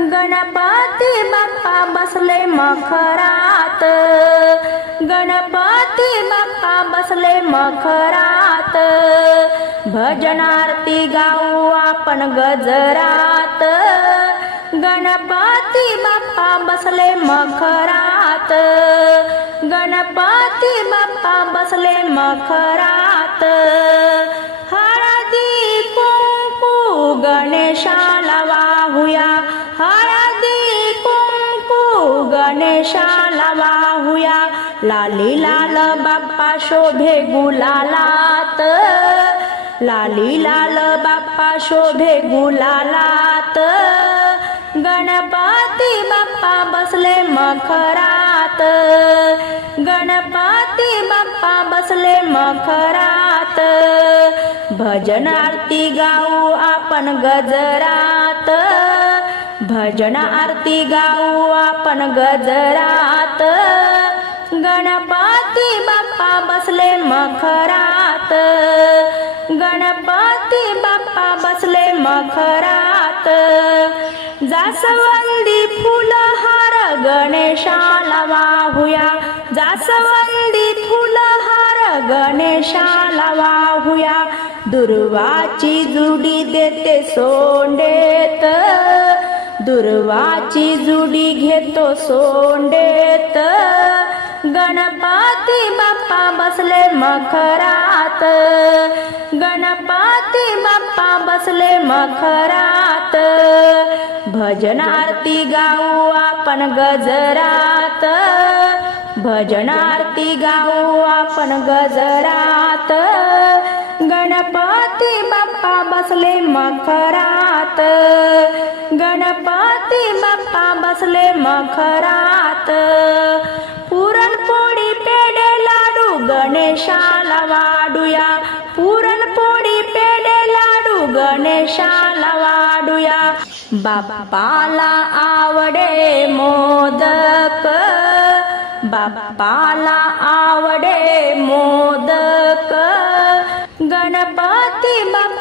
गणपती बाप्पा बसले मखरात. गणपती बाप्पा बसले मखरात. भजनार्ती गाऊ आपण गजरात. गणपती बाप्पा बसले मखरात. गणपती बाप्पा बसले मखरात. गणेशाला वाहुया. लाली लाल बाप्पा शोभे गुलालात. लाली लाल बाप्पा शोभे गुलालात. गणपती बाप्पा बसले मखरात. गणपती बाप्पा बसले मखरात. भजन आरती गाऊ आपण गजरात. भजन आरती गाऊ आपण गजरात. गणपती बाप्पा बसले मखरात. गणपती बाप्पा बसले मखरात. जासवंदी फुल हार गणेशाला वाहूया. जासवंदी फुल हार गणेशाला वाहूया. दुर्वाची जुडी देते सोंडेत. दुर्वाची जुडी घेतो सोंडेत. गणपती बाप्पा बसले मखरात. गणपती बाप्पा बसले मखरात. भजन आरती गाऊ आपण गजरात. भजन आरती गाऊ आपण गजरात. गणपती बाप्पा बसले मखरात. गणपती बाप्पा बसले मखरात. पुरणपोळी पेडे लाडू गणेशाला वाडूया पुरणपोळी पेडे लाडू गणेशाला वाडूया बाप्पाला आवडे मोदक. बाप्पाला आव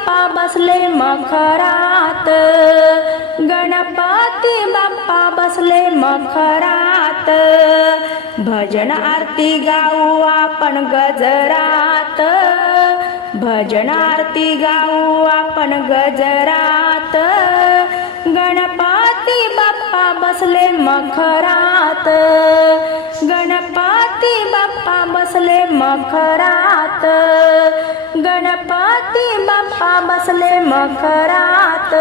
बाप्पा बसले मखरात. गणपती बाप्पा बसले मखरात. भजन आरती गाऊ आपण गजरात. भजन आरती गाऊ आपण गजरात. गणपती बाप्पा बसले मखरात. गणपती बाप्पा बसले मखरात. बाप्पा बसले मखरात